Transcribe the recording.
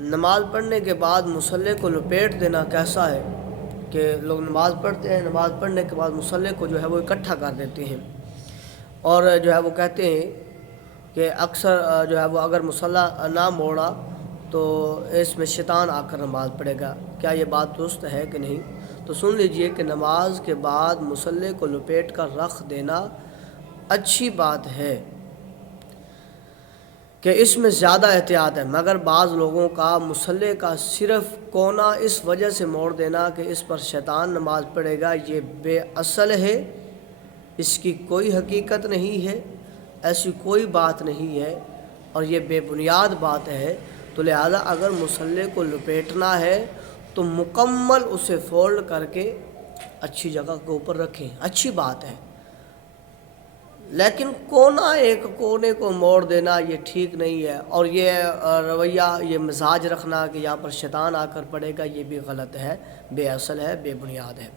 نماز پڑھنے کے بعد مصلی کو لپیٹ دینا کیسا ہے کہ لوگ نماز پڑھتے ہیں، نماز پڑھنے کے بعد مصلی کو جو ہے وہ اکٹھا کر دیتے ہیں، اور جو ہے وہ کہتے ہیں کہ اکثر جو ہے وہ اگر مصلی نہ موڑا تو اس میں شیطان آ کر نماز پڑھے گا۔ کیا یہ بات درست ہے کہ نہیں؟ تو سن لیجئے کہ نماز کے بعد مصلی کو لپیٹ کر رکھ دینا اچھی بات ہے کہ اس میں زیادہ احتیاط ہے، مگر بعض لوگوں کا مصلی کا صرف کونا اس وجہ سے موڑ دینا کہ اس پر شیطان نماز پڑھے گا، یہ بے اصل ہے، اس کی کوئی حقیقت نہیں ہے، ایسی کوئی بات نہیں ہے، اور یہ بے بنیاد بات ہے۔ تو لہذا اگر مصلی کو لپیٹنا ہے تو مکمل اسے فولڈ کر کے اچھی جگہ کے اوپر رکھیں، اچھی بات ہے، لیکن ایک کونے کو موڑ دینا یہ ٹھیک نہیں ہے، اور یہ رویہ، یہ مزاج رکھنا کہ یہاں پر شیطان آ کر پڑے گا، یہ بھی غلط ہے، بے اصل ہے، بے بنیاد ہے۔